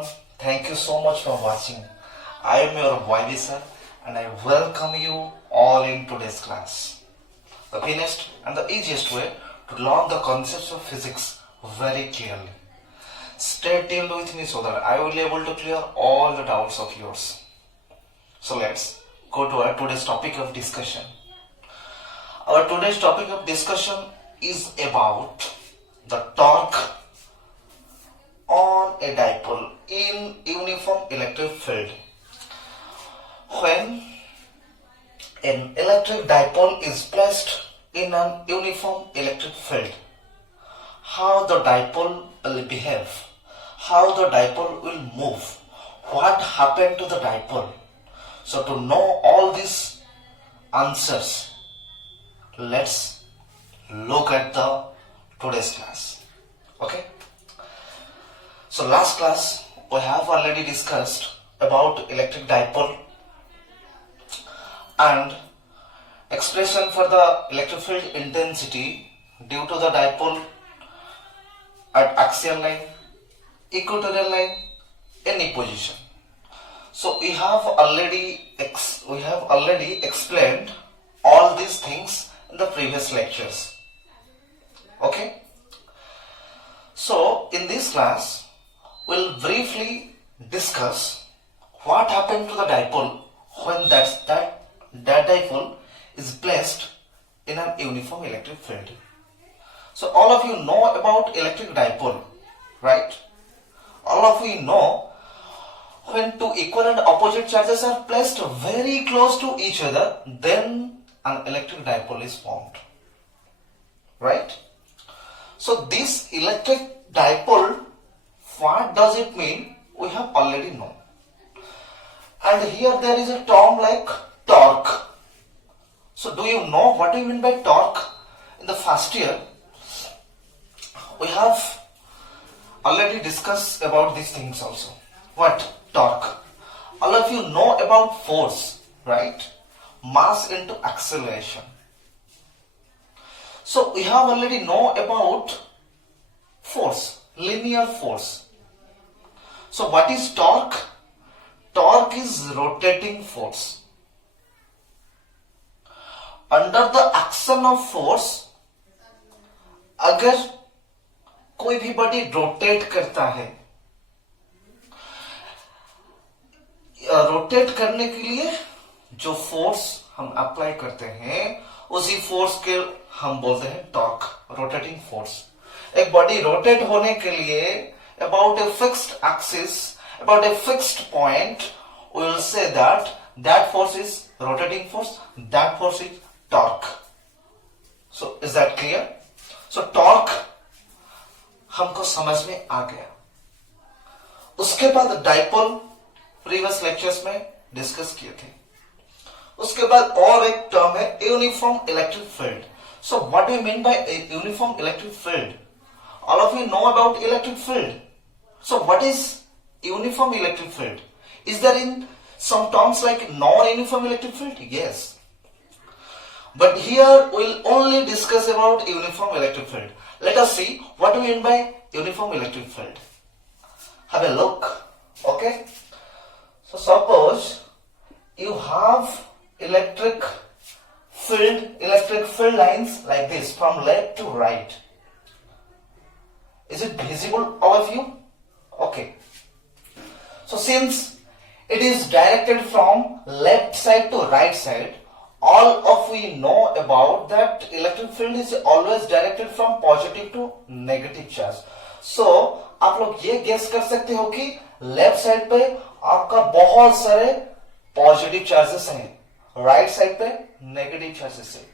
everyone. Thank you so much for watching. I am your YB sir and I welcome you all in today's class. The cleanest and the easiest way to learn the concepts of physics very clearly. Stay tuned with me so that I will be able to clear all the doubts of yours. So let's go to our today's topic of discussion. Our today's topic of discussion is about the torque on a dipole in uniform electric field. When an electric dipole is placed in an uniform electric field, how the dipole will behave, how the dipole will move, what happened to the dipole. So to know all these answers, let's look at the today's class. Okay? So last class we have already discussed about electric dipole and expression for the electric field intensity due to the dipole at axial line, equatorial line, any position. So we have already explained all these things in the previous lectures. Okay? So in this class we'll briefly discuss what happened to the dipole when that dipole is placed in an uniform electric field. So all of you know about electric dipole, right? All of you know when two equal and opposite charges are placed very close to each other, then an electric dipole is formed, right? So this electric dipole, what does it mean? We have already known. And here there is a term like torque. So do you know what we mean by torque? In the first year, we have already discussed about these things also. What? Torque. All of you know about force, right? Mass into acceleration. So we have already know about force, linear force. So what is torque? Torque is rotating force. Under the action of force, अगर कोई भी body rotate करता है, rotate करने के लिए जो force हम अप्लाई करते हैं उसी फोर्स के हम बोलते हैं टॉर्क, रोटेटिंग फोर्स. एक बॉडी रोटेट होने के लिए about a fixed axis, about a fixed point, we will say that force is rotating force, that force is torque. So is that clear? So torque हमको समझ में आ गया. उसके बाद डाइपोल प्रीवियस लेक्चर्स में डिस्कस किए थे. उसके बाद और एक टर्म है uniform electric field. So what do you mean by a uniform electric field? All of you know about electric field. So what is uniform electric field? Is there in some terms like non-uniform electric field? Yes. But here we'll only discuss about uniform electric field. Let us see what we mean by uniform electric field. Have a look. Okay. So suppose you have electric field lines like this from left to right. Is it visible, all of you? Okay. So since it is directed from left side to right side, all of we know about that electric field is always directed from positive to negative charge. So आप लोग ये guess कर सकते हो कि left side पे आपका बहुत सारे पॉजिटिव चार्जेस हैं, राइट साइड पे नेगेटिव चार्जेस है.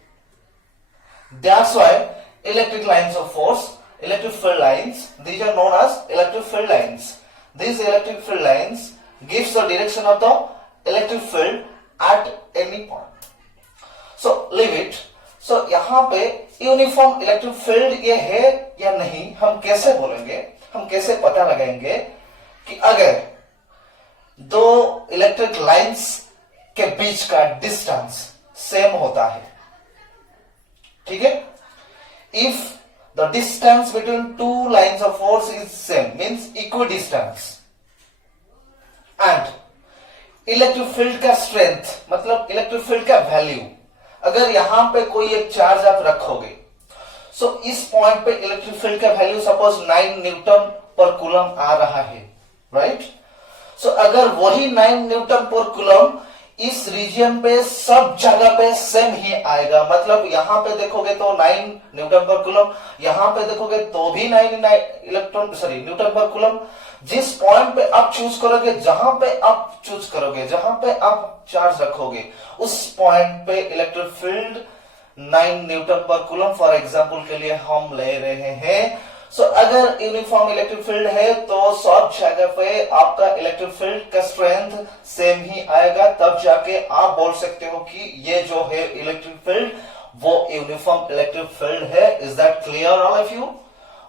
That's why electric lines of force, electric field lines, these are known as electric field lines. These electric field lines gives the direction of the electric field at any point. So leave it. So यहाँ पे uniform electric field ये है या नहीं, हम कैसे बोलेंगे, हम कैसे पता लगाएंगे कि अगर दो इलेक्ट्रिक लाइंस के बीच का डिस्टेंस सेम होता है, ठीक है? If the distance between two lines of force is same, means equidistance, and electric field का स्ट्रेंथ मतलब इलेक्ट्रिक फील्ड का वैल्यू, अगर यहां पे कोई एक चार्ज आप रखोगे, सो इस पॉइंट पे इलेक्ट्रिक फील्ड का वैल्यू सपोज 9 न्यूटन पर कूलम आ रहा है, राइट। सो अगर वही 9 न्यूटन पर कूलम इस रीजन पे सब जगह पे सेम ही आएगा, मतलब यहां पे देखोगे तो 9 न्यूटन पर कूलम, यहां पे देखोगे तो भी 9 न्यूटन पर कूलम। जिस पॉइंट पे आप चूज करोगे, जहां पे आप चार्ज रखोगे, उस पॉइंट पे इलेक्ट्रिक फील्ड 9 न्यूटन पर कूलम फॉर एग्जांपल के लिए हम ले रहे हैं। सो अगर यूनिफॉर्म इलेक्ट्रिक फील्ड है तो सब जगह पे आपका इलेक्ट्रिक फील्ड का स्ट्रेंथ सेम ही आएगा, तब जाके आप बोल सकते हो कि ये जो है इलेक्ट्रिक फील्ड वो यूनिफॉर्म इलेक्ट्रिक फील्ड है। Is that clear all of you?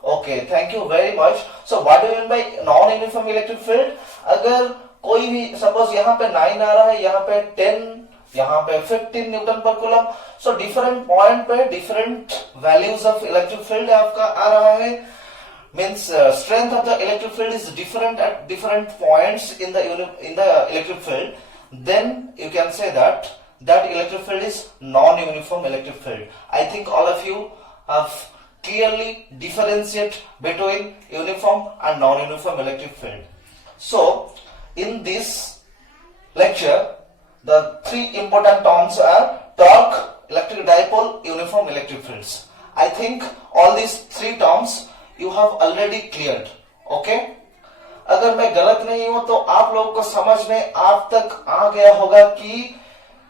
Okay, thank you very much. So what do you mean by non uniform electric field? अगर कोई भी सपोज यहाँ पे 9 आ रहा है, यहाँ पे 10, यहाँ पे 15 न्यूटन पर कूलम, सो डिफरेंट पॉइंट पे different values of electric field आपका आ रहा है, means strength of the electric field is different at different points in the electric field, then you can say that electric field is non-uniform electric field. I think all of you have clearly differentiate between uniform and non-uniform electric field. So in this lecture, the three important terms are torque, electric dipole, uniform electric fields. I think all these three terms you have already cleared. Okay? अगर मैं गलत नहीं हूं तो आप लोगों को समझ में आप तक आ गया होगा कि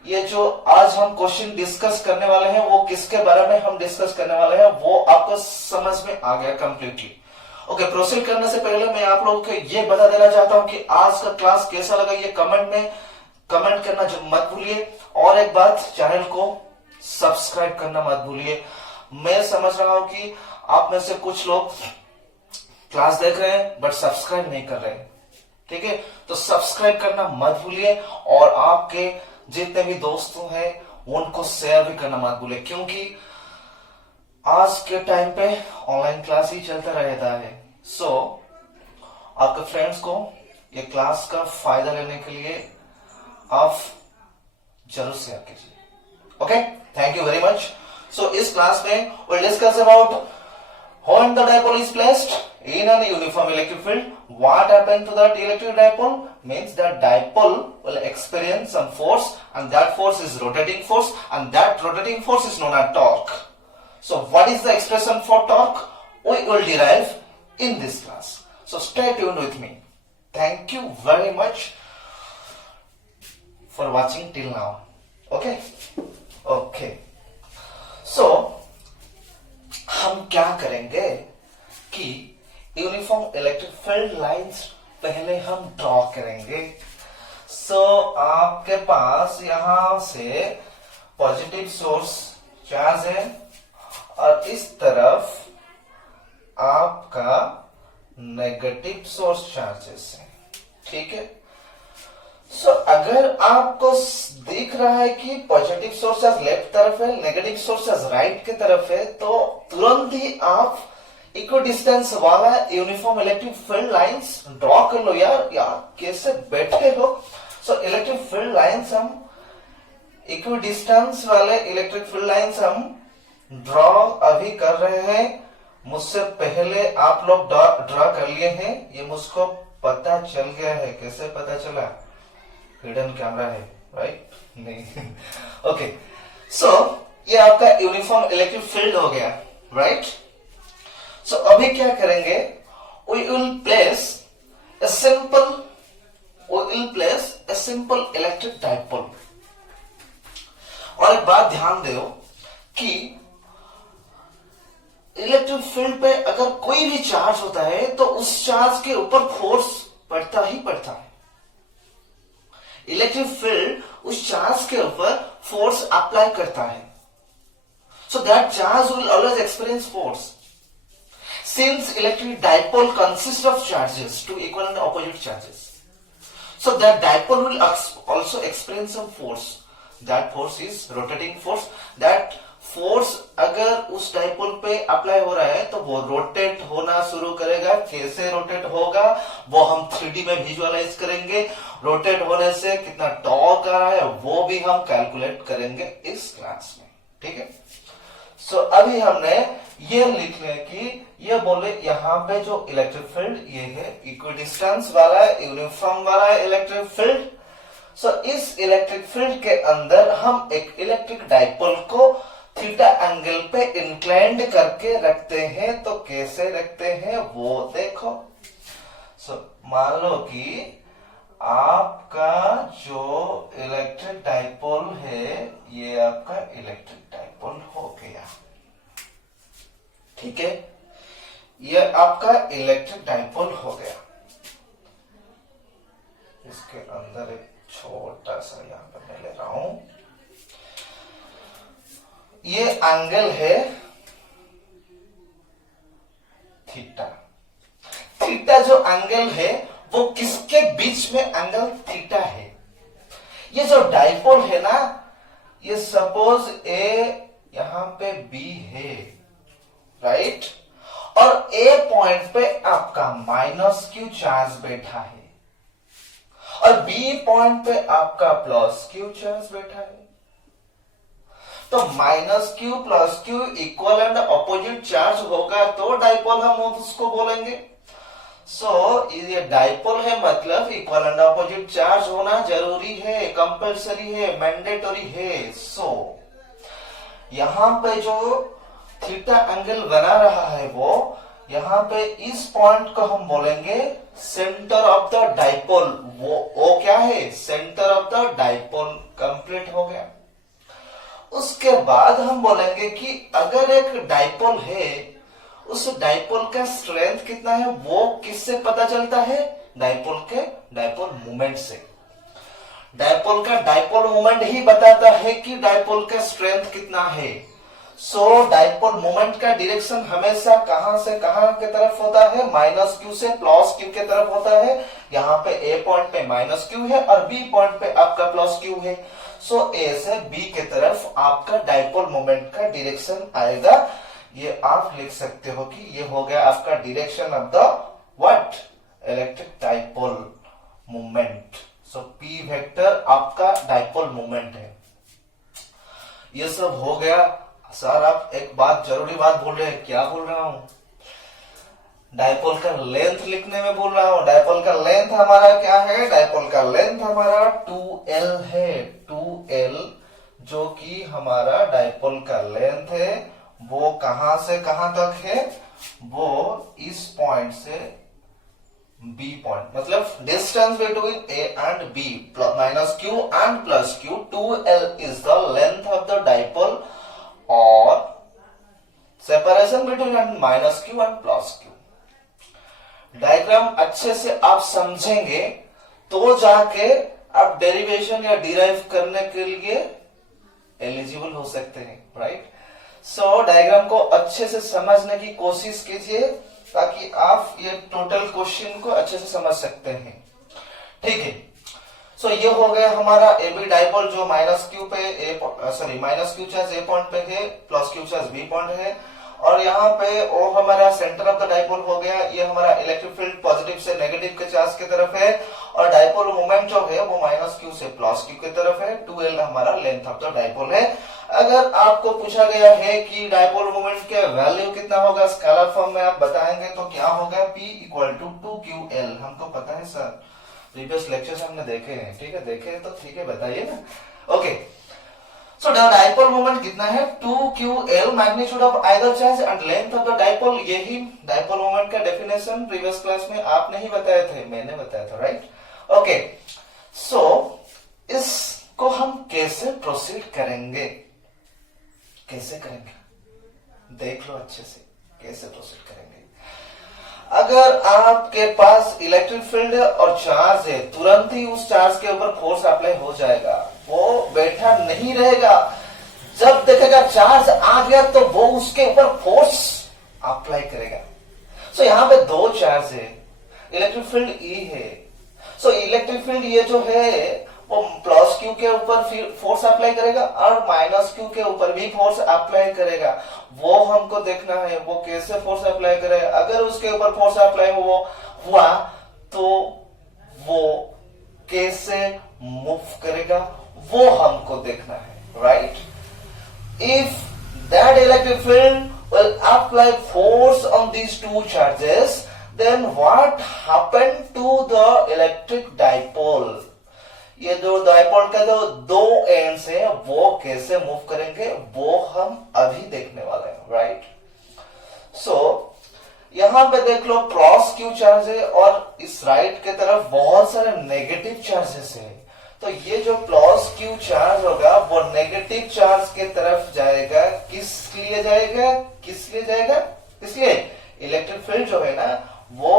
ये जो आज हम क्वेश्चन डिस्कस करने वाले हैं वो किसके बारे में हम डिस्कस करने वाले हैं वो आपको समझ में आ गया कंप्लीटली। ओके, प्रोसीड करने से पहले मैं आप लोगों को ये बता देना चाहता हूं कि आज का क्लास कैसा लगा ये कमेंट में कमेंट करना मत भूलिए, और एक बात, चैनल को सब्सक्राइब करना मत भूलिए। मैं समझ रहा हूं कि आप में से कुछ लोग क्लास देख रहे हैं बट सब्सक्राइब नहीं कर रहे हैं, ठीक है? तो सब्सक्राइब करना मत भूलिए, और आपके जितने भी दोस्तों हैं उनको शेयर भी करना मत भूलिए, क्योंकि आज के टाइम पे ऑनलाइन क्लास ही चलता रहता है। सो आपके फ्रेंड्स को ये क्लास का फायदा लेने के लिए आप जरूर शेयर कीजिए। Okay, thank you very much. So इस क्लास में we'll discuss about when the dipole is placed in an uniform electric field. What happened to that electric dipole? Means that dipole will experience some force, and that force is rotating force, and that rotating force is known as torque. So what is the expression for torque? We will derive in this class. So stay tuned with me. Thank you very much for watching till now. Okay? Okay. So हम क्या करेंगे कि uniform electric field lines पहले हम draw करेंगे। सो आपके पास यहां से पॉजिटिव सोर्स चार्ज है और इस तरफ आपका नेगेटिव सोर्स चार्जेस है, ठीक है? सो अगर आपको दिख रहा है कि पॉजिटिव सोर्स चार्ज लेफ्ट तरफ है, नेगेटिव सोर्स चार्ज राइट की तरफ है, तो तुरंत ही आप इक्वल डिस्टेंस वाला uniform electric field lines draw कर लो। यार कैसे बैठे हो? सो इलेक्ट्रिक फील्ड लाइंस हम इक्वल डिस्टेंस वाले इलेक्ट्रिक फील्ड लाइंस हम ड्रॉ अभी कर रहे हैं। मुझसे पहले आप लोग ड्रॉ कर लिए हैं, ये मुझको पता चल गया है। कैसे पता चला? हिडन कैमरा है, राइट? नहीं। ओके, सो ये आपका यूनिफॉर्म इलेक्ट्रिक फील्ड हो गया, राइट? सो अभी क्या करेंगे? we will place a simple electric dipole। और एक बात ध्यान दो कि इलेक्ट्रिक फील्ड पे अगर कोई भी चार्ज होता है तो उस चार्ज के ऊपर फोर्स पड़ता ही पड़ता है। इलेक्ट्रिक फील्ड उस चार्ज के ऊपर फोर्स अप्लाई करता है, so that charge will always experience force. Since electric dipole consists of charges, two equal and opposite charges, so that dipole will also experience some force. That force is rotating force. That force अगर उस dipole पे apply हो रहा है तो वो rotate होना शुरू करेगा। कैसे रोटेट होगा वो हम 3D में विजुअलाइज करेंगे। रोटेट होने से कितना टॉर्क आ रहा है वो भी हम कैलकुलेट करेंगे इस क्लास में, ठीक है। सो अभी हमने ये लिख लिया कि ये बोले यहाँ पे जो इलेक्ट्रिक फील्ड ये है इक्विडिस्टेंस वाला है, यूनिफॉर्म वाला है इलेक्ट्रिक फील्ड। सो इस इलेक्ट्रिक फील्ड के अंदर हम एक इलेक्ट्रिक डाइपोल को थीटा एंगल पे इंक्लाइंड करके रखते हैं। तो कैसे रखते हैं वो देखो। सो मान लो कि आपका जो इलेक्ट्रिक डाइपोल है ये आपका इलेक्ट्रिक डाइपोल हो गया, ठीक है। ये आपका इलेक्ट्रिक डाइपोल हो गया। इसके अंदर एक छोटा सा यहां पर मैं ले रहा हूं, ये एंगल है थीटा। थीटा जो एंगल है वो किसके बीच में एंगल थीटा है। ये जो डाइपोल है ना, ये सपोज ए यहां पे बी है, राइट, और ए पॉइंट पे आपका माइनस क्यू चार्ज बैठा है और बी पॉइंट पे आपका प्लस क्यू चार्ज बैठा है। तो minus Q plus Q equal and opposite charge होगा तो डाइपोल हम उसको बोलेंगे। सो ये डाइपोल है मतलब इक्वल एंड अपोजिट चार्ज होना जरूरी है, कंपल्सरी है, मैंडेटरी है। सो यहां पे जो थीटा एंगल बना रहा है वो यहां पे इस पॉइंट को हम बोलेंगे सेंटर ऑफ द डाइपोल। वो क्या है, centre of the dipole. Complete हो गया। उसके बाद हम बोलेंगे कि अगर एक डाइपोल है उस डाइपोल का स्ट्रेंथ कितना है वो किससे पता चलता है, डाइपोल के डाइपोल मोमेंट से। डाइपोल का डाइपोल मोमेंट ही बताता है कि डाइपोल का स्ट्रेंथ कितना है। सो डाइपोल मोमेंट का डायरेक्शन हमेशा कहां से कहां की तरफ होता है, माइनस क्यू से प्लस क्यू की तरफ होता है। यहाँ पे ए पॉइंट पे माइनस क्यू है और बी पॉइंट पे आपका प्लस क्यू है। सो ए से बी की तरफ आपका डाइपोल मोमेंट का डायरेक्शन आएगा। ये आप लिख सकते हो कि ये हो गया आपका direction of the what, electric dipole moment. So P vector आपका डाइपोल मोमेंट है। ये सब हो गया। सर आप एक बात, जरूरी बात बोल रहे हैं, क्या बोल रहा हूं, डाइपोल का लेंथ लिखने में बोल रहा हूं। डाइपोल का लेंथ हमारा क्या है, डाइपोल का लेंथ हमारा 2L है। 2L जो कि हमारा डाइपोल का लेंथ है वो कहां से कहां तक है, वो इस पॉइंट से बी पॉइंट, मतलब distance between A and B minus Q and plus Q. 2L is the length of the dipole और separation between minus Q and plus Q. Diagram अच्छे से आप समझेंगे तो जाके आप डेरिवेशन या डिराइव करने के लिए एलिजिबल हो सकते हैं, राइट। सो डायग्राम को अच्छे से समझने की कोशिश कीजिए ताकि आप ये टोटल क्वेश्चन को अच्छे से समझ सकते हैं, ठीक है। सो ये हो गया हमारा ए बी डाइपोल जो माइनस क्यू पे minus Q charge A point पे है, plus Q charge B point है, और यहाँ पे वो हमारा सेंटर ऑफ द डाइपोल हो गया। ये हमारा इलेक्ट्रिक फील्ड पॉजिटिव से नेगेटिव के चार्ज की तरफ है और डाइपोल मोमेंट जो है वो माइनस क्यू से प्लस क्यू की तरफ है। 2L हमारा लेंथ ऑफ द डाइपोल है। अगर आपको पूछा गया है कि डाइपोल मोमेंट के वैल्यू कितना होगा स्केलर फॉर्म में आप बताएंगे तो क्या होगा, P इक्वल टू 2QL। हमको पता है सर, प्रीवियस लेक्चर्स हमने देखे हैं, ठीक है, देखे हैं तो ठीक है, बताइए ना। ओके, सो डाइपोल मोमेंट कितना है, 2QL, magnitude of either charge and length of the dipole. यही डाइपोल मोमेंट का डेफिनेशन प्रीवियस क्लास में आपने ही बताए थे, मैंने बताया था, राइट। ओके, सो इसको हम कैसे प्रोसीड करेंगे, कैसे करेंगे देख लो अच्छे से, कैसे प्रोसीड करेंगे। अगर आपके पास इलेक्ट्रिक फील्ड और चार्ज है, तुरंत ही उस चार्ज के ऊपर फोर्स अप्लाई हो जाएगा, वो बैठा नहीं रहेगा। जब देखेगा चार्ज आ गया तो वो उसके ऊपर फोर्स अप्लाई करेगा। सो यहाँ पे दो चार्ज है, इलेक्ट्रिक फील्ड E है। सो इलेक्ट्रिक फील्ड ये जो है वो प्लस क्यू के ऊपर फिर फोर्स अप्लाई करेगा और माइनस क्यू के ऊपर भी फोर्स अप्लाई करेगा। वो हमको देखना है वो कैसे फोर्स अप्लाई करेगा। अगर उसके ऊपर फोर्स अप्लाई हुआ तो वो कैसे मूव करेगा वो हमको देखना है, right. If that electric field will apply force on these two charges, then what happened to the electric dipole? ये जो डाइपोल का जो दो एंड्स है वो कैसे मूव करेंगे वो हम अभी देखने वाले हैं, राइट। सो यहां पे देख लो प्लस क्यू चार्ज है और इस राइट के तरफ बहुत सारे नेगेटिव चार्जेस है। तो ये जो प्लस क्यू चार्ज होगा वो नेगेटिव चार्ज के तरफ जाएगा। किस लिए जाएगा? इसलिए इलेक्ट्रिक फील्ड जो है ना वो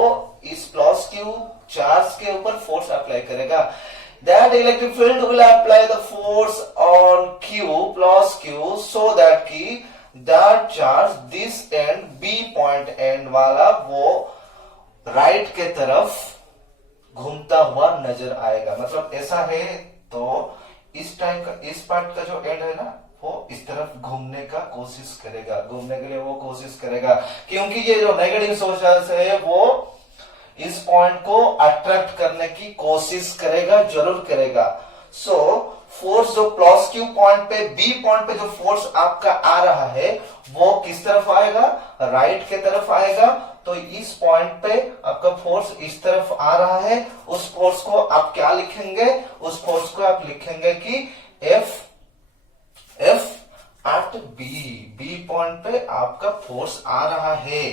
इस प्लस क्यू चार्ज के ऊपर फोर्स अप्लाई करेगा। That electric field will apply the force on Q plus Q so that की that charge this end B point end वाला वो राइट के तरफ घूमता हुआ नजर आएगा। मतलब ऐसा है तो इस टाइम का इस पार्ट का जो एंड है ना वो इस तरफ घूमने का कोशिश करेगा, घूमने के लिए वो कोशिश करेगा क्योंकि ये जो नेगेटिव सोर्स है वो इस पॉइंट को अट्रैक्ट करने की कोशिश करेगा, जरूर करेगा। सो फोर्स जो प्लस क्यू पॉइंट पे बी पॉइंट पे जो फोर्स आपका आ रहा है वो किस तरफ आएगा? राइट के तरफ आएगा। तो इस पॉइंट पे आपका फोर्स इस तरफ आ रहा है। उस फोर्स को आप क्या लिखेंगे? उस फोर्स को आप लिखेंगे कि F एट बी पॉइंट पे आपका फोर्स आ रहा है।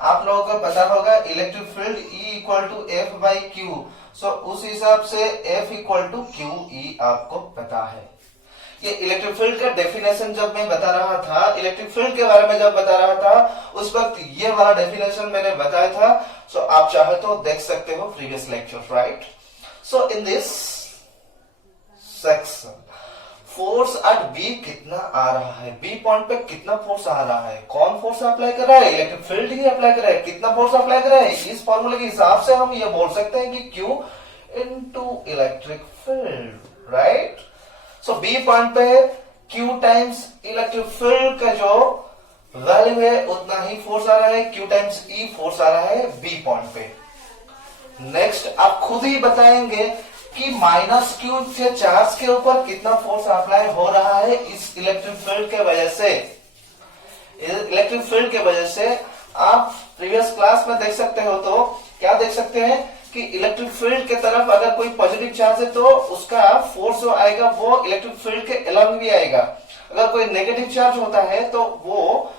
आप लोगों को पता होगा electric field E equal to F by Q. So उस हिसाब से F equal to Q E आपको पता है। ये इलेक्ट्रिक फील्ड का डेफिनेशन जब मैं बता रहा था, इलेक्ट्रिक फील्ड के बारे में जब बता रहा था उस वक्त ये वाला डेफिनेशन मैंने बताया था। सो आप चाहे तो देख सकते हो previous lecture, right. So in this section force at B कितना आ रहा है? बी पॉइंट पे कितना फोर्स आ रहा है? कौन फोर्स अप्लाई कर रहा है? इलेक्ट्रिक फील्ड ही अप्लाई कर रहा है। कितना फोर्स अप्लाई कर रहा है? इस फॉर्मूले के हिसाब से हम ये बोल सकते हैं कि Q into electric field, right. So B point पे Q टाइम्स इलेक्ट्रिक फील्ड का जो वैल्यू है उतना ही फोर्स आ रहा है। Q टाइम्स E फोर्स आ रहा है बी पॉइंट पे। नेक्स्ट आप खुद ही बताएंगे कि माइनस क्यू से चार्ज के ऊपर कितना फोर्स अप्लाई हो रहा है इस इलेक्ट्रिक फील्ड के वजह से। इलेक्ट्रिक फील्ड के वजह से आप प्रीवियस क्लास में देख सकते हो। तो क्या देख सकते हैं कि इलेक्ट्रिक फील्ड के तरफ अगर कोई पॉजिटिव चार्ज है तो उसका फोर्स जो आएगा वो इलेक्ट्रिक फील्ड के अलोंग भी आएगा। अगर कोई नेगेटिव चार्ज होता है तो वो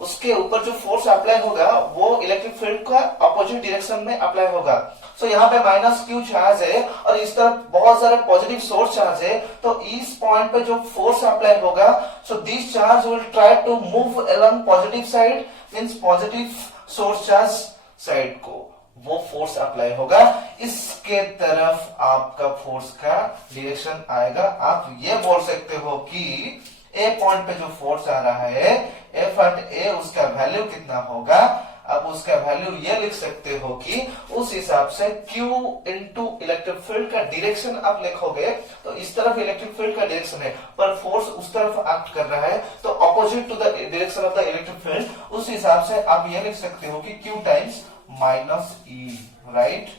उसके ऊपर जो फोर्स अप्लाई होगा वो इलेक्ट्रिक फील्ड का अपोजिट डायरेक्शन में अप्लाई होगा। सो यहाँ पे माइनस क्यू चार्ज है और इस तरफ बहुत सारे पॉजिटिव सोर्स चार्ज है। तो इस पॉइंट पे जो फोर्स अप्लाई होगा so this charge will try to move along positive side, means positive source charge side को वो फोर्स अप्लाई होगा। इसके तरफ आपका फोर्स का डायरेक्शन आएगा। आप ये बोल सकते हो कि ए पॉइंट पे जो फोर्स आ रहा है एफ एट ए उसका वैल्यू कितना होगा। अब उसका वैल्यू ये लिख सकते हो कि उस हिसाब से Q इनटू इलेक्ट्रिक फील्ड का डायरेक्शन आप लिखोगे तो इस तरफ इलेक्ट्रिक फील्ड का डायरेक्शन है पर फोर्स उस तरफ एक्ट कर रहा है तो opposite to the direction of the electric field. उस हिसाब से आप ये लिख सकते हो कि Q टाइम्स माइनस ई, राइट।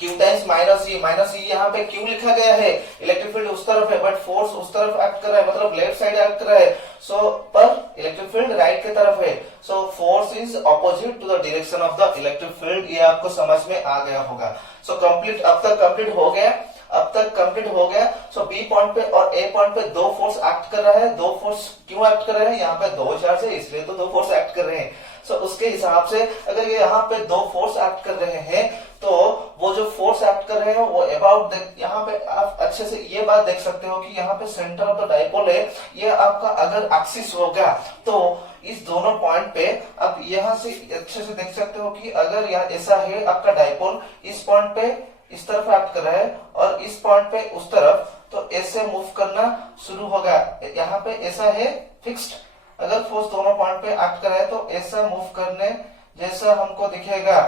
Q टाइम्स माइनस ई यहाँ पे क्यों लिखा गया है? इलेक्ट्रिक फील्ड उस तरफ है बट फोर्स उस तरफ एक्ट कर रहा है, मतलब लेफ्ट साइड एक्ट कर रहा है। सो पर इलेक्ट्रिक फील्ड राइट की तरफ है। So force is opposite to the direction of the electric field. ये आपको समझ में आ गया होगा। सो कंप्लीट अब तक कंप्लीट हो गया। सो बी पॉइंट पे और ए पॉइंट पे दो फोर्स एक्ट कर रहा है। दो फोर्स क्यों एक्ट कर रहे हैं? यहाँ पे दो चार्ज है इसलिए तो दो फोर्स एक्ट कर रहे हैं। सो उसके हिसाब से अगर ये यहाँ पे दो फोर्स एक्ट कर रहे हैं तो वो जो फोर्स एक्ट कर रहे हैं वो अबाउट यहाँ पे आप अच्छे से ये बात देख सकते हो कि यहाँ पे सेंटर ऑफ द डाइपोल है। ये आपका अगर एक्सिस होगा तो इस दोनों पॉइंट पे आप यहाँ से अच्छे से देख सकते हो कि अगर यहाँ ऐसा है आपका डाइपोल इस पॉइंट पे इस तरफ एक्ट कर रहा है और इस पॉइंट पे उस तरफ, तो ऐसे मूव करना शुरू होगा। यहाँ पे ऐसा है फिक्स्ड, अगर फोर्स दोनों पॉइंट पे एक्ट कर रहा है तो ऐसा मूव करने जैसा हमको दिखेगा,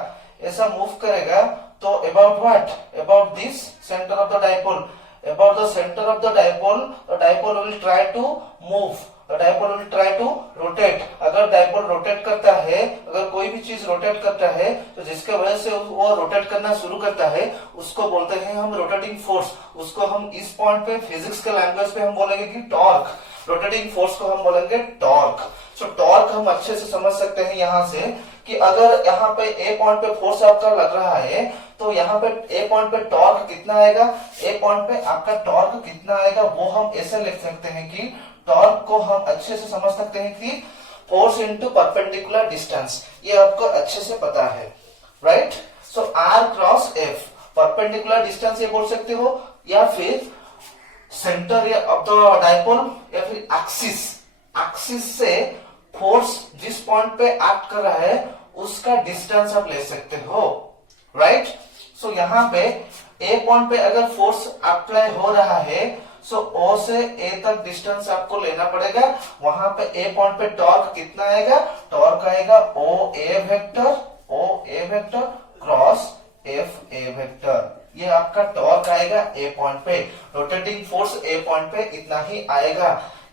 ऐसा मूव करेगा तो about what, about this centre of the dipole, about the centre of the dipole, the dipole will try to move, the dipole will try to rotate. अगर डाइपोल रोटेट करता है, अगर कोई भी चीज रोटेट करता है, तो जिसके वजह से वो रोटेट करना शुरू करता है उसको बोलते हैं हम रोटेटिंग फोर्स। उसको हम इस पॉइंट पे फिजिक्स के लैंग्वेज पे हम बोलेंगे कि टॉर्क, रोटेटिंग फोर्स को हम बोलेंगे टॉर्क। सो टॉर्क हम अच्छे से समझ सकते हैं यहां से कि अगर यहाँ पे ए पॉइंट पे फोर्स आपका लग रहा है, तो यहाँ पे ए पॉइंट पे टॉर्क कितना आएगा, ए पॉइंट पे आपका टॉर्क कितना आएगा, वो हम ऐसे लिख सकते हैं कि टॉर्क को हम अच्छे से समझ सकते हैं कि फोर्स इनटू परपेंडिकुलर डिस्टेंस। ये आपको अच्छे से पता है, right. So R cross F, perpendicular distance ये बोल सकते हो, या फिर सेंटर ऑफ द डाइपोल, या फिर एक्सिस, एक्सिस से फोर्स जिस पॉइंट पे एक्ट कर रहा है उसका डिस्टेंस आप ले सकते हो, राइट। सो यहाँ पे ए पॉइंट पे अगर फोर्स अप्लाई हो रहा है, सो ओ से ए तक डिस्टेंस आपको लेना पड़ेगा। वहां पे ए पॉइंट पे टॉर्क कितना आएगा, टॉर्क आएगा O A vector, O A vector cross F A vector. ये आपका टॉर्क आएगा ए पॉइंट पे। रोटेटिंग फोर्स ए पॉइंट पे इतना ही आएगा।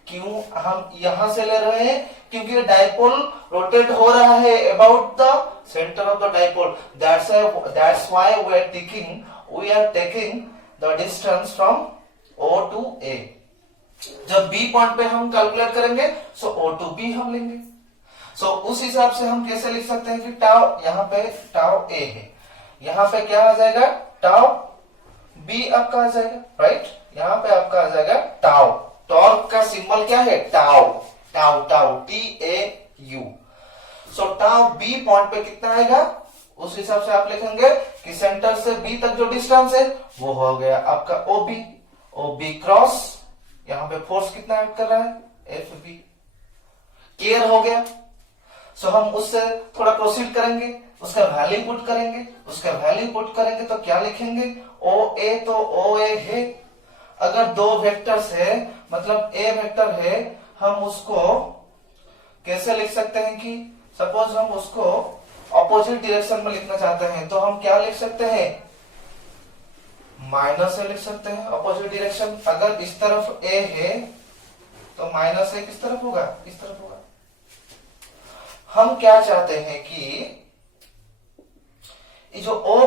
क्यों हम यहां से ले रहे हैं, क्योंकि डाइपोल रोटेट हो रहा है about the centre of the dipole, that's why we are taking the distance from O to A. जब बी पॉइंट पे हम कैलकुलेट करेंगे, सो ओ टू बी हम लेंगे। सो उस हिसाब से हम कैसे लिख सकते हैं कि टाउ, यहाँ पे टाउ ए है, यहाँ पे क्या आ जाएगा, टाउ बी आपका आ जाएगा, राइट। यहाँ पे आपका आ जाएगा टाउ। टॉर्क का सिंबल क्या है, tau, tau tau T A U. So tau B point पे कितना आएगा, उस हिसाब से आप लिखेंगे कि सेंटर से बी तक जो डिस्टेंस है वो हो गया आपका O B, O B cross, यहाँ पे फोर्स कितना एक्ट कर रहा है, एफ बी। क्लियर हो गया। सो हम उससे थोड़ा प्रोसीड करेंगे, उसका वैल्यू पुट करेंगे, उसका वैल्यू पुट करेंगे तो क्या लिखेंगे, ओ ए, तो ओ ए है। अगर दो वेक्टर्स है, मतलब ए वेक्टर है, हम उसको कैसे लिख सकते हैं कि सपोज हम उसको ऑपोजिट डायरेक्शन में लिखना चाहते हैं, तो हम क्या लिख सकते हैं, माइनस ए लिख सकते हैं ऑपोजिट डायरेक्शन। अगर इस तरफ ए है तो माइनस ए किस तरफ होगा, इस तरफ होगा। हम क्या चाहते हैं कि ये जो ओ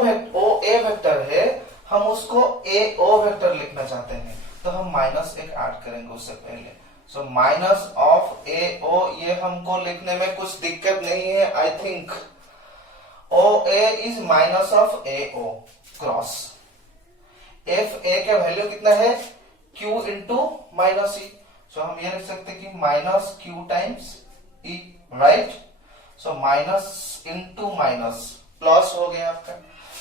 ए वेक्टर है, हम उसको ए ओ वेक्टर लिखना चाहते हैं, तो हम माइनस एक ऐड करेंगे उससे पहले। सो माइनस ऑफ ए ओ, ये हमको लिखने में कुछ दिक्कत नहीं है I think. O A is minus of A O cross F A का वैल्यू कितना है, Q into minus E. So हम ये लिख सकते हैं कि minus Q times E, right. So minus into minus plus हो गया आपका।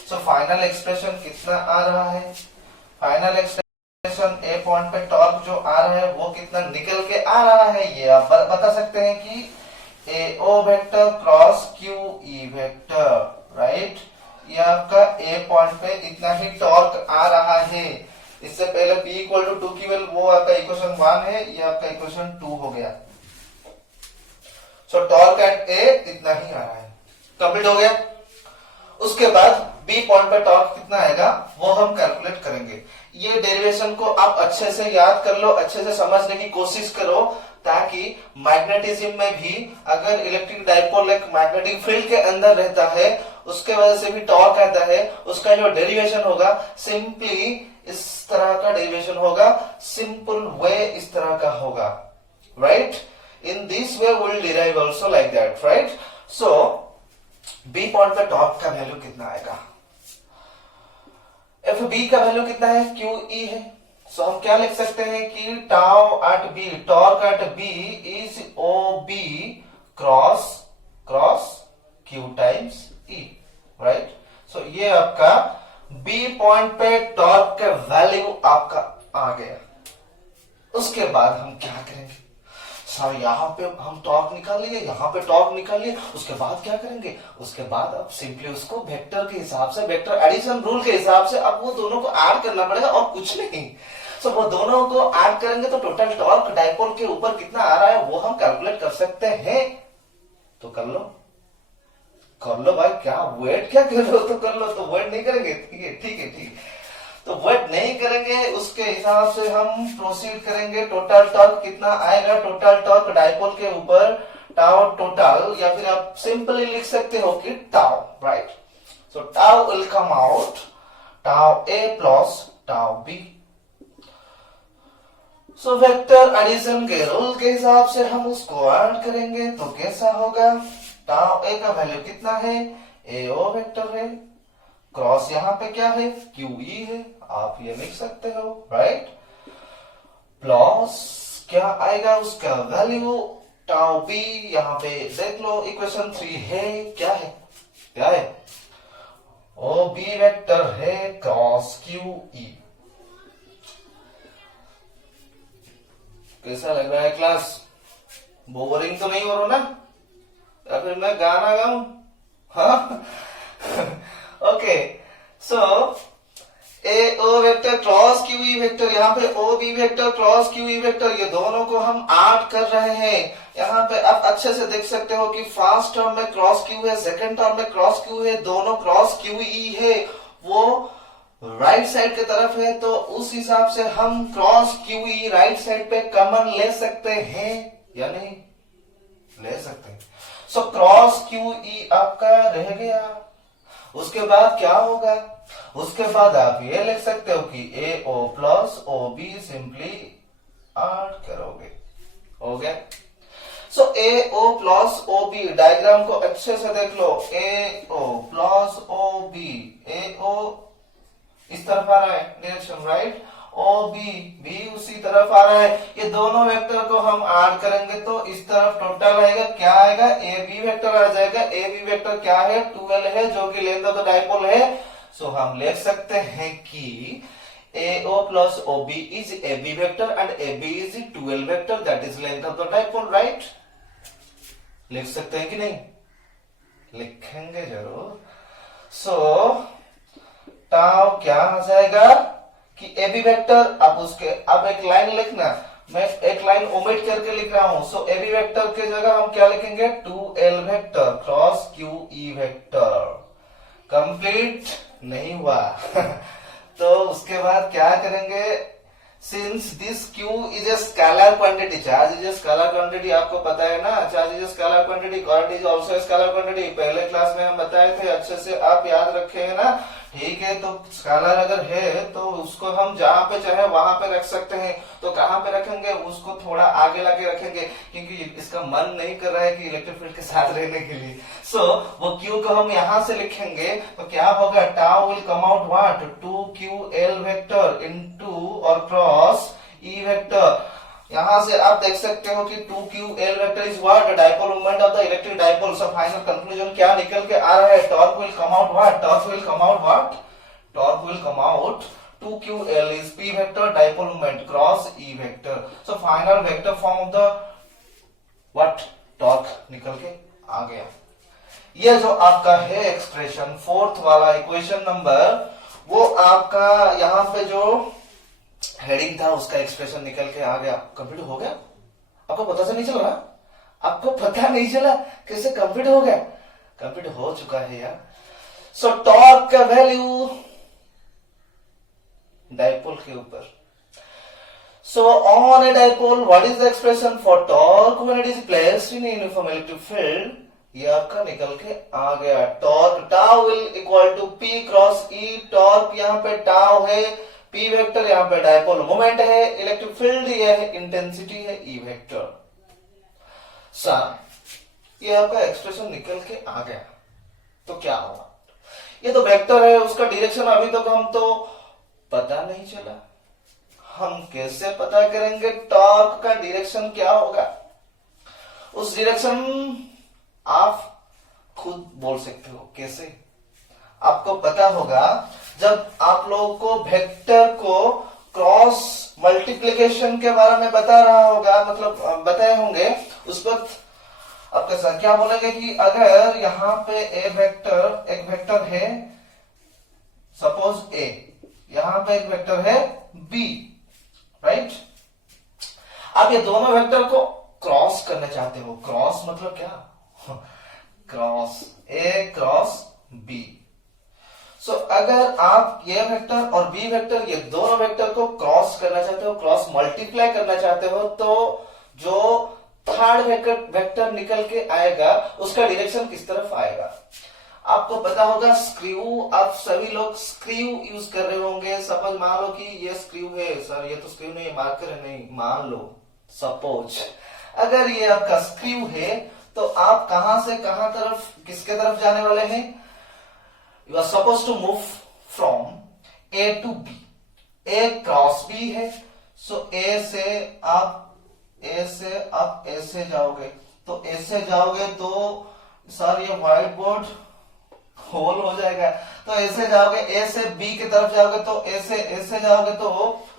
सो फाइनल एक्सप्रेशन कितना आ रहा है, फाइनल एक्सप्रेशन ए पॉइंट पे टॉर्क जो आ रहा है वो कितना निकल के आ रहा है, ये आप बता सकते हैं कि A O vector cross Q E vector, right. ये आपका ए पॉइंट पे इतना ही टॉर्क आ रहा है। इससे पहले P इक्वल टू 2 की वैल्यू, वो आपका इक्वेशन 1 है, ये आपका इक्वेशन 2 हो गया। सो टॉर्क एट ए इतना ही आ रहा है, कंप्लीट हो गया। उसके बाद बी पॉइंट पे टॉर्क कितना आएगा वो हम कैलकुलेट करेंगे। ये डेरिवेशन को आप अच्छे से याद कर लो, अच्छे से समझने की कोशिश करो, ताकि मैग्नेटिज्म में भी अगर इलेक्ट्रिक डाइपोल एक मैग्नेटिक फील्ड के अंदर रहता है, उसके वजह से भी टॉर्क आता है, उसका जो डेरिवेशन होगा सिंपली इस तरह का डेरिवेशन होगा, सिंपल वे इस तरह का होगा, right. In this way will derive also like that, right. So B point पे टॉर्क का वैल्यू कितना आएगा, एफ बी का वैल्यू कितना है, क्यू ई है। सो हम क्या लिख सकते हैं कि tau at B, torque at B is O B cross cross Q times E, right. So ये आपका बी पॉइंट पे टॉर्क का वैल्यू आपका आ गया। उसके बाद हम क्या करेंगे, सर यहाँ पे हम टॉर्क निकाल लिए, यहाँ पे टॉर्क निकाल लिए, उसके बाद क्या करेंगे, उसके बाद अब सिंपली उसको वेक्टर के हिसाब से, वेक्टर एडिशन रूल के हिसाब से अब वो दोनों को ऐड करना पड़ेगा और कुछ नहीं। सो वो दोनों को ऐड करेंगे तो टोटल टॉर्क डाइपोल के ऊपर कितना आ रहा है वो हम कैलकुलेट कर सकते हैं। तो कर लो, कर लो भाई, क्या वेट क्या कर लो तो कर लो, तो वेट नहीं करेंगे, ठीक है ठीक है ठीक है। तो वेट नहीं करेंगे, उसके हिसाब से हम प्रोसीड करेंगे। टोटल टॉर्क कितना आएगा, टोटल टॉर्क डायपोल के ऊपर टाउ टोटल, या फिर आप सिंपली लिख सकते हो कि tau, right. So tau will come out tau A plus tau B. So vector addition के रूल के हिसाब से हम उसको ऐड करेंगे तो कैसा होगा, टाउ ए का वैल्यू कितना है, ए ओ वेक्टर है, क्रॉस यहाँ पे क्या है, क्यू ई है, आप ये लिख सकते हो, राइट। प्लस क्या आएगा उसका वैल्यू, टाउ बी, यहाँ पे देख लो इक्वेशन 3 है, क्या है, क्या है, ओ बी वेक्टर है क्रॉस क्यू ई। कैसा लग रहा है क्लास, बोरिंग तो नहीं हो रहा ना, या फिर मैं गाना गाऊं, हाँ okay. So A O vector cross Q E vector, यहाँ पे O B vector cross Q E vector, ये दोनों को हम ऐड कर रहे हैं। यहाँ पे आप अच्छे से देख सकते हो कि फर्स्ट टर्म में क्रॉस क्यू है, सेकंड टर्म में क्रॉस क्यू है, दोनों क्रॉस क्यू ई है, वो राइट साइड की तरफ है, तो उस हिसाब से हम क्रॉस क्यू ई राइट साइड पे कॉमन ले सकते हैं या नहीं, ले सकते हैं। सो क्रॉस क्यू ई आपका रह गया। उसके बाद क्या होगा, उसके बाद आप ये लिख सकते हो कि A O plus O B simply add करोगे, हो गया। So A O plus O B, diagram को अच्छे से देख लो, ए ओ प्लस ओ बी, ए ओ इस तरफ आ रहा है डायरेक्शन, राइट, ओ बी भी उसी तरफ आ रहा है, ये दोनों वेक्टर को हम ऐड करेंगे तो इस तरफ टोटल आएगा, क्या आएगा, ए बी वेक्टर आ जाएगा। ए बी वेक्टर क्या है, 12 है, जो कि लेंथ ऑफ द डायपोल है। सो हम लिख सकते हैं कि A O plus O B is A B vector and A B is 12 vector, that is length of the dipole, right. लिख सकते हैं कि नहीं, लिखेंगे जरूर। सो टाउ क्या आ जाएगा कि ए बी वेक्टर, अब उसके अब एक लाइन लिखना, मैं एक लाइन ओमिट करके लिख रहा हूं। सो ए बी वेक्टर के जगह हम क्या लिखेंगे, 2l vector cross Q E vector. Complete नहीं हुआ तो उसके बाद क्या करेंगे, since this Q is a scalar quantity, charge is a scalar quantity, आपको पता है ना, charge is a scalar quantity, current is also a scalar quantity, पहले क्लास में हम बताए थे, अच्छे से आप याद रखे हैं ना, ठीक है। तो स्केलर अगर है तो उसको हम जहां पे चाहे वहां पे रख सकते हैं, तो कहां पे रखेंगे, उसको थोड़ा आगे लाके रखेंगे, क्योंकि इसका मन नहीं कर रहा है कि इलेक्ट्रिक फील्ड के साथ रहने के लिए। सो वो क्यू को हम यहां से लिखेंगे तो क्या होगा, tau will come out what, 2ql vector into और क्रॉस ई वेक्टर। यहां से आप देख सकते हो कि 2ql vector is what, dipole moment of the electric dipole. So final conclusion क्या निकल के आ रहा है, torque will come out what, torque will come out what, torque will come out 2ql is p vector dipole moment cross e vector. So final vector form of the what, torque निकल के आ गया। ये जो आपका है expression fourth वाला equation number, वो आपका यहाँ पे जो हेडिंग था उसका एक्सप्रेशन निकल के आ गया। कंप्लीट हो गया, आपको पता से नहीं चला ना, आपको पता नहीं चला कैसे कंप्लीट हो गया, कंप्लीट हो चुका है यार। सो टॉर्क का वैल्यू डायपोल के ऊपर। So on a dipole, what is the expression for torque when it is placed in a uniform electric field? ये आपका निकल के आ गया, torque tau will equal to P cross E. Torque यहाँ पे टाउ है, पी वेक्टर यहाँ पे डायपोल मोमेंट है, इलेक्ट्रिक फील्ड ये है, इंटेंसिटी है ई वेक्टर। ये आपका एक्सप्रेशन निकल के आ गया। तो क्या होगा, ये तो वेक्टर है, उसका डायरेक्शन अभी तक हम तो पता नहीं चला, हम कैसे पता करेंगे टॉर्क का डायरेक्शन क्या होगा। उस डायरेक्शन आप खुद बोल सकते हो कैसे, आपको पता होगा जब आप लोगों को वेक्टर को क्रॉस मल्टीप्लिकेशन के बारे में बता रहा होगा, मतलब बताए होंगे, उस वक्त आपके साथ क्या बोलेंगे कि अगर यहाँ पे एक वेक्टर है, सपोज ए, यहां पे एक वेक्टर है बी, राइट। आप ये दोनों वेक्टर को क्रॉस करना चाहते हो, क्रॉस मतलब क्या, क्रॉस बी। सो अगर आप ये वेक्टर और बी वेक्टर, ये दोनों वेक्टर को क्रॉस करना चाहते हो, क्रॉस मल्टीप्लाई करना चाहते हो, तो जो थर्ड वेक्टर निकल के आएगा उसका डायरेक्शन किस तरफ आएगा? आपको पता होगा स्क्रू, आप सभी लोग स्क्रू यूज कर रहे होंगे। सपोज मान लो कि ये स्क्रू है, सर ये तो स्क्रू नहीं, मार्कर है, नहीं, मान लो सपोज अगर ये आपका स्क्रू है, तो आप कहां से कहां तरफ, किसके तरफ जाने वाले हैं? You are suppose to move from A to B. A cross B है, सो ए से आप ऐसे जाओगे, तो ऐसे जाओगे तो सर ये व्हाइट बोर्ड होल हो जाएगा। तो ऐसे जाओगे, ए से बी की तरफ जाओगे, तो ऐसे जाओगे तो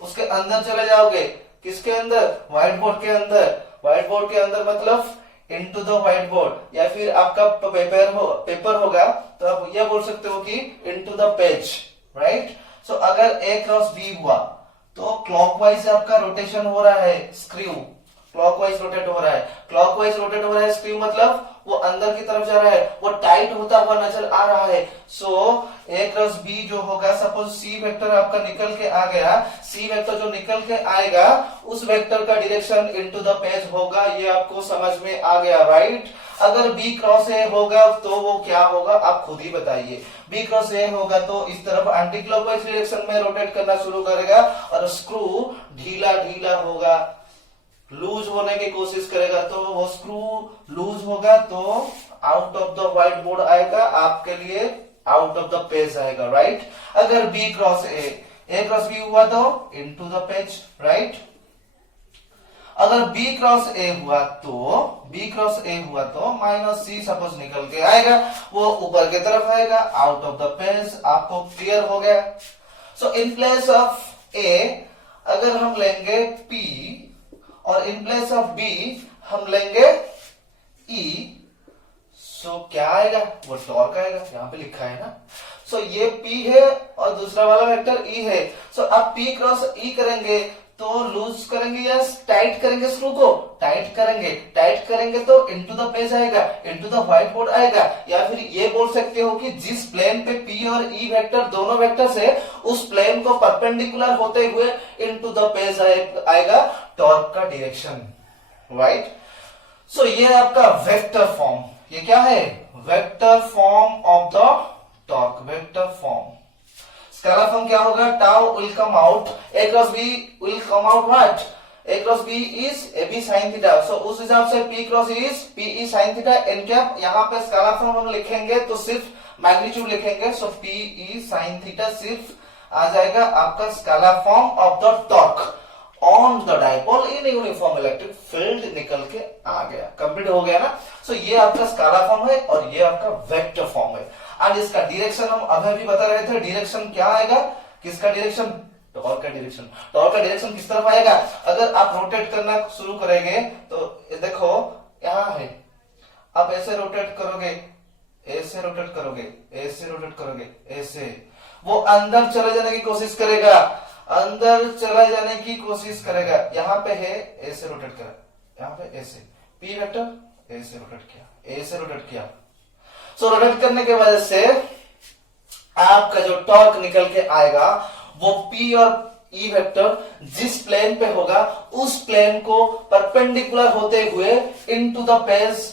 उसके अंदर चले जाओगे। किसके अंदर? व्हाइट बोर्ड के अंदर। व्हाइट बोर्ड के अंदर मतलब इनटू द व्हाइट बोर्ड, या फिर आपका पेपर होगा तो आप यह बोल सकते हो कि इनटू द पेज, राइट। सो अगर ए क्रॉस बी हुआ तो क्लॉकवाइज आपका रोटेशन हो रहा है, स्क्रू क्लॉकवाइज रोटेट हो रहा है। क्लॉकवाइज रोटेट हो रहा है स्क्रू मतलब वो अंदर की तरफ जा रहा है, वो टाइट होता हुआ नजर आ रहा है। सो ए क्रॉस बी जो होगा, सपोज सी वेक्टर आपका निकल के आ गया, सी वेक्टर जो निकल के आएगा उस वेक्टर का डायरेक्शन इनटू द पेज होगा। ये आपको समझ में आ गया, राइट। अगर बी क्रॉस ए होगा तो वो क्या होगा आप खुद ही बताइए। बी क्रॉस ए होगा तो इस तरफ एंटी क्लॉकवाइज डायरेक्शन में रोटेट करना शुरू करेगा और स्क्रू ढीला ढीला होगा, लूज होने की कोशिश करेगा, तो वो स्क्रू लूज होगा तो out of the white board आएगा, आपके लिए आउट ऑफ द पेज आएगा, राइट। अगर B cross A cross B हुआ तो इनटू द पेज, राइट। अगर बी क्रॉस ए हुआ तो माइनस सी सपोज निकल के आएगा, वो ऊपर की तरफ आएगा, आउट ऑफ द पेज। आपको क्लियर हो गया? सो इन प्लेस ऑफ ए अगर हम लेंगे पी और इन प्लेस ऑफ बी हम लेंगे ई, सो क्या आएगा? वो टॉर्क आएगा, यहां पे लिखा है ना। सो ये P है और दूसरा वाला वेक्टर E है। सो अब P क्रॉस E करेंगे तो लूज करेंगे या टाइट करेंगे? स्क्रू को टाइट करेंगे तो इनटू द पेज आएगा, इनटू द व्हाइट बोर्ड आएगा। या फिर ये बोल सकते हो कि जिस प्लेन पे P और E वेक्टर दोनों वेक्टर से, उस प्लेन को परपेंडिकुलर होते हुए इनटू द पेज आएगा, टॉर्क का डायरेक्शन, राइट। सो ये आपका वेक्टर फॉर्म, ये क्या है? Vector form of the torque, vector form. Scalar form क्या होगा? Tau will come out, A cross B will come out what? A cross B is A B sine theta. So उस हिसाब से P cross is P E sine theta N cap. यहाँ पे scalar form हम लिखेंगे तो सिर्फ magnitude लिखेंगे, सो P ई साइन थीटा सिर्फ आ जाएगा आपका scalar form of the torque on the dipole in uniform electric field निकल के आ गया, कंप्लीट हो गया ना। सो ये आपका स्केलर फॉर्म है और ये आपका वेक्टर फॉर्म है। एंड इसका डायरेक्शन हम अभी भी बता रहे थे, डायरेक्शन क्या आएगा? किसका डायरेक्शन? टॉर्क का डायरेक्शन। टॉर्क का डायरेक्शन किस तरफ आएगा? अगर आप रोटेट करना शुरू करेंगे तो देखो यहां है, आप ऐसे रोटेट करोगे, ऐसे रोटेट करोगे, ऐसे रोटेट करोगे, ऐसे, वो अंदर चले जाने की कोशिश करेगा, अंदर चला जाने की कोशिश करेगा। यहाँ पे है, ऐसे रोटेट करा, यहाँ पे ऐसे, P वेक्टर ऐसे रोटेट किया, ऐसे रोटेट किया। सो रोटेट करने के वजह से आपका जो टॉर्क निकल के आएगा वो P और E वेक्टर जिस प्लेन पे होगा उस प्लेन को परपेंडिकुलर होते हुए इनटू द पेज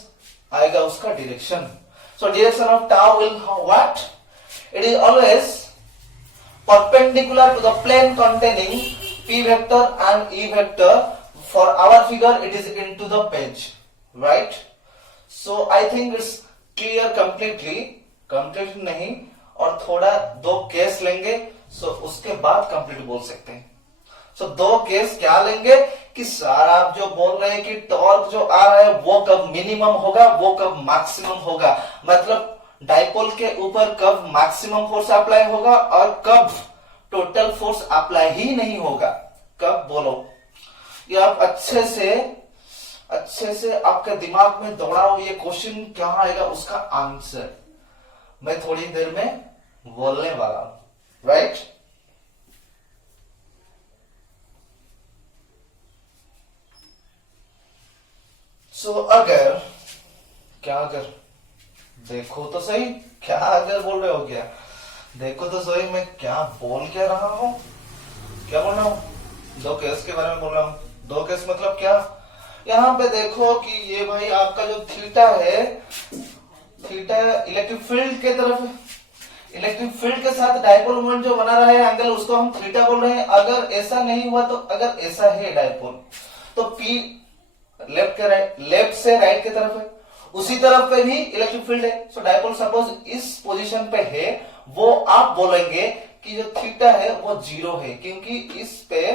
आएगा, उसका direction. So direction of tau will what? It is always perpendicular to the plane containing P vector and E vector. For our figure it is into the page, right? So I think it's clear completely नहीं, और थोड़ा दो case लेंगे, सो उसके बाद complete बोल सकते हैं। सो दो केस क्या लेंगे कि सर आप जो बोल रहे हैं कि टॉर्क जो आ रहा है वो कब मिनिमम होगा, वो कब मैक्सिमम होगा, मतलब डाइपोल के ऊपर कब मैक्सिमम फोर्स अप्लाई होगा और कब टोटल फोर्स अप्लाई ही नहीं होगा, कब बोलो। ये आप अच्छे से आपके दिमाग में दौड़ाओ, ये क्वेश्चन क्या आएगा उसका आंसर मैं थोड़ी देर में बोलने वाला हूं, राइट। सो अगर देखो तो सही, क्या अगर बोल रहे हो क्या? देखो तो सही, मैं क्या बोल क्या रहा हूँ, क्या बोल रहा हूँ? दो केस के बारे में बोल रहा हूँ। दो केस मतलब क्या? यहाँ पे देखो कि ये भाई आपका जो थीटा है, थीटा इलेक्ट्रिक फील्ड के तरफ है। इलेक्ट्रिक फील्ड के साथ डायपोल मोमेंट जो बना रहा है एंगल, उसको हम थीटा बोल रहे हैं। अगर ऐसा नहीं हुआ तो, अगर ऐसा है डायपोल, तो पी लेफ्ट के राइट, लेफ्ट से राइट की तरफ है, उसी तरफ पे भी इलेक्ट्रिक फील्ड है। सो डायपोल सपोज इस पोजीशन पे है, वो आप बोलेंगे कि जो थीटा है वो जीरो है, क्योंकि इस पे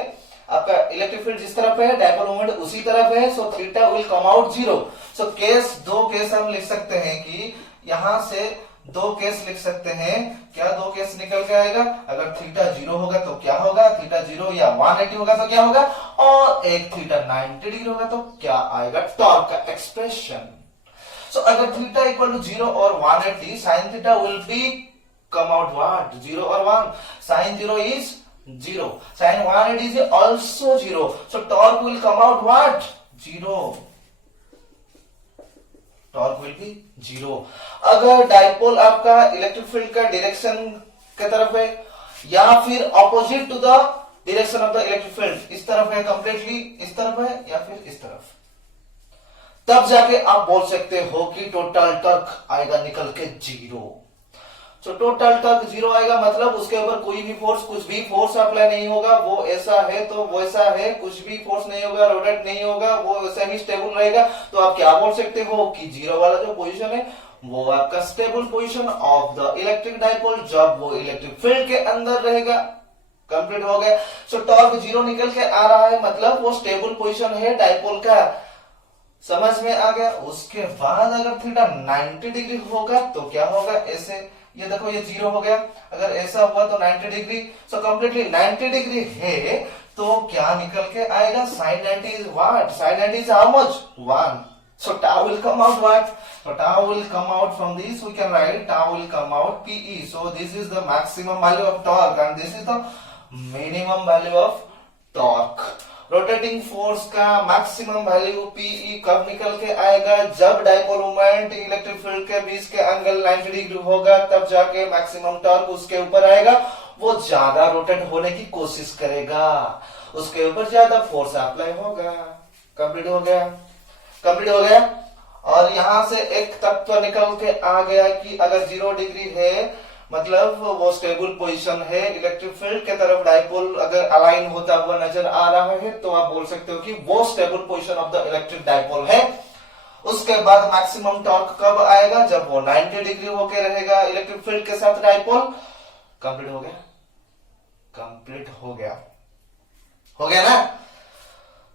आपका इलेक्ट्रिक फील्ड जिस तरफ है, डायपोल मोमेंट उसी तरफ है। So theta will come out zero. So case, दो केस हम लिख सकते हैं कि यहां से दो केस लिख सकते हैं। क्या दो केस निकल के आएगा? अगर थीटा जीरो होगा तो क्या होगा? थीटा जीरो या 180 होगा तो क्या होगा? और एक थीटा 90 डिग्री होगा तो क्या आएगा? टॉर्क का एक्सप्रेशन। सो अगर थीटा इक्वल टू जीरो और 180, sine theta will be come out what? Zero और 1। Sine zero is zero, sine 180 is also zero. So torque will come out what? Zero. Torque will be zero. अगर dipole आपका electric field का direction के तरफ है, या फिर opposite to the direction of the electric field, इस तरफ है, कंप्लीटली इस तरफ है, या फिर इस तरफ, तब जाके आप बोल सकते हो कि टोटल टॉर्क आएगा निकल के जीरो। तो टोटल टॉर्क जीरो आएगा, मतलब उसके ऊपर कोई भी फोर्स, कुछ भी फोर्स अप्लाई नहीं होगा। वो ऐसा है तो वैसा है, कुछ भी फोर्स नहीं होगा, रोटेट नहीं होगा, वो वैसा ही स्टेबल रहेगा। तो आप क्या बोल सकते हो कि जीरो वाला जो पोजीशन है वो आपका stable position of the electric dipole, जब वो इलेक्ट्रिक फील्ड के अंदर रहेगा। कंप्लीट हो गया। सो टॉर्क जीरो निकल के आ रहा है, मतलब वो स्टेबल पोजीशन है डायपोल का। समझ में आ गया? उसके बाद अगर थीटा 90 डिग्री होगा तो क्या होगा? ऐसे, ये देखो ये जीरो हो गया। अगर ऐसा हुआ तो 90 डिग्री। सो कंप्लीटली 90 डिग्री है तो क्या निकल के आएगा? Sine 90 is what? Sine 90 is how much? 1. So tau will come out what? So tau will come out from this. We can write tau will come out PE. So this is the maximum value of torque and this is the minimum value of torque. Rotating force का maximum value PE कब निकल के आएगा? जब dipole moment electric field के बीच के angle 90 degree होगा, तब जाके मैक्सिमम टॉर्क उसके ऊपर आएगा। वो ज्यादा रोटेट होने की कोशिश करेगा, उसके ऊपर ज्यादा फोर्स अप्लाई होगा। कंप्लीट हो गया? कंप्लीट हो गया। और यहां से एक तत्व निकल के आ गया कि अगर 0 डिग्री है मतलब वो स्टेबल पोजीशन है, इलेक्ट्रिक फील्ड के तरफ डायपोल अगर अलाइन होता हुआ नजर आ रहा है, तो आप बोल सकते हो कि वो stable position of the electric dipole है। उसके बाद मैक्सिमम टॉर्क कब आएगा? जब वो 90 डिग्री होके रहेगा इलेक्ट्रिक फील्ड के साथ डायपोल। कंप्लीट हो गया? कंप्लीट हो गया। हो गया ना?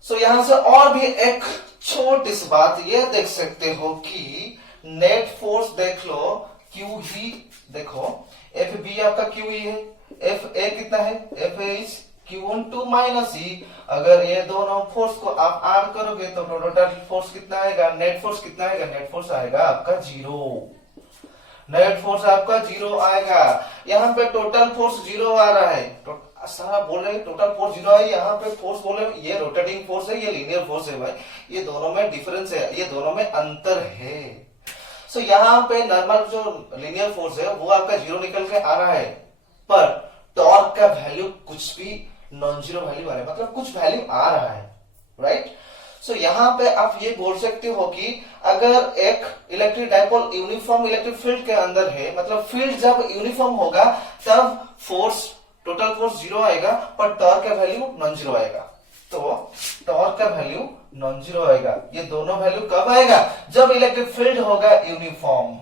सो यहां से और भी एक छोटी सी बात ये देख सकते हो कि नेट फोर्स देख लो, क्यू ही देखो, एफ बी आपका क्यू ई है, एफ ए कितना है? F A is Q12 minus E. अगर ये दोनों फोर्स को आप ऐड करोगे तो टोटल फोर्स कितना आएगा? नेट फोर्स कितना आएगा? नेट फोर्स आएगा आपका जीरो। नेट फोर्स आपका जीरो आएगा। यहाँ पे टोटल फोर्स जीरो आ रहा है, सारा बोले टोटल फोर्स जीरो है। यहाँ पे फोर्स बोले ये रोटेटिंग फोर्स है, ये लीनियर फोर्स है। भाई ये दोनों में डिफरेंस है, ये दोनों में अंतर है। सो यहाँ पे नॉर्मल जो लीनियर फोर्स है वो आपका जीरो निकल के आ रहा है, पर टॉर्क का वैल्यू कुछ भी नॉन जीरो वैल्यू आ रहा है, मतलब कुछ वैल्यू आ रहा है, राइट? सो यहाँ पे आप ये बोल सकते हो कि अगर एक electric dipole uniform electric field के अंदर है, मतलब फील्ड जब यूनिफॉर्म होगा तब फोर्स, टोटल फोर्स जीरो आएगा, पर टॉर्क का वैल्यू नॉन जीरो आएगा। तो टॉर्क का वैल्यू नॉन जीरो आएगा। ये दोनों वैल्यू कब आएगा? जब इलेक्ट्रिक फील्ड होगा यूनिफॉर्म।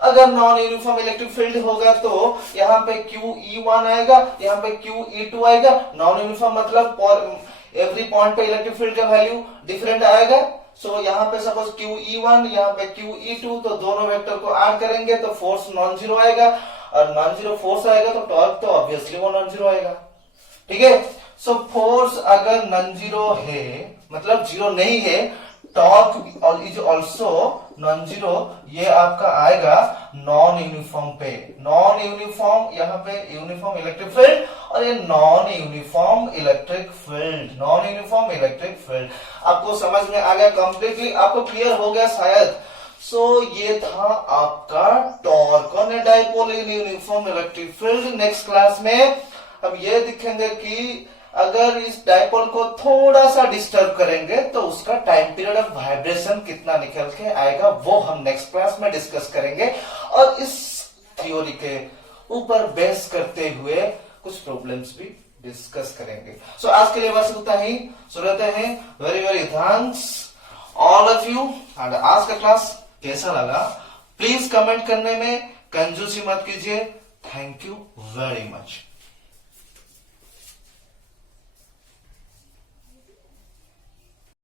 अगर नॉन यूनिफॉर्म इलेक्ट्रिक फील्ड होगा तो यहाँ पे QE1 आएगा, यहाँ पे QE2 आएगा। नॉन यूनिफॉर्म मतलब एवरी पॉइंट पे इलेक्ट्रिक फील्ड का वैल्यू डिफरेंट आएगा। सो यहाँ पे सपोज QE1, यहाँ पे QE2, तो दोनों वेक्टर को ऐड करेंगे तो फोर्स नॉन जीरो आएगा, और नॉन जीरो फोर्स आएगा तो टॉर्क तो ऑब्वियसली वो नॉन जीरो आएगा। ठीक है? सो फोर्स अगर नॉन जीरो है, मतलब जीरो नहीं है, torque is also non zero. ये आपका आएगा नॉन यूनिफॉर्म पे। नॉन यूनिफॉर्म, यहाँ पे यूनिफॉर्म इलेक्ट्रिक फील्ड, और ये non uniform electric field. Non uniform electric field आपको समझ में आ गया? कंप्लीटली आपको क्लियर हो गया शायद। सो ये था आपका torque on a dipole in uniform electric field. Next class में हम ये दिखेंगे कि अगर इस डाइपोल को थोड़ा सा डिस्टर्ब करेंगे तो उसका टाइम पीरियड ऑफ वाइब्रेशन कितना निकल के आएगा, वो हम नेक्स्ट क्लास में डिस्कस करेंगे। और इस थ्योरी के ऊपर बेस करते हुए कुछ प्रॉब्लम्स भी डिस्कस करेंगे। सो आज के लिए बस उतना ही। सो रहते हैं, very very thanks all of you. And आज का क्लास कैसा लगा प्लीज कमेंट करने में कंजूसी मत कीजिए। Thank you very much.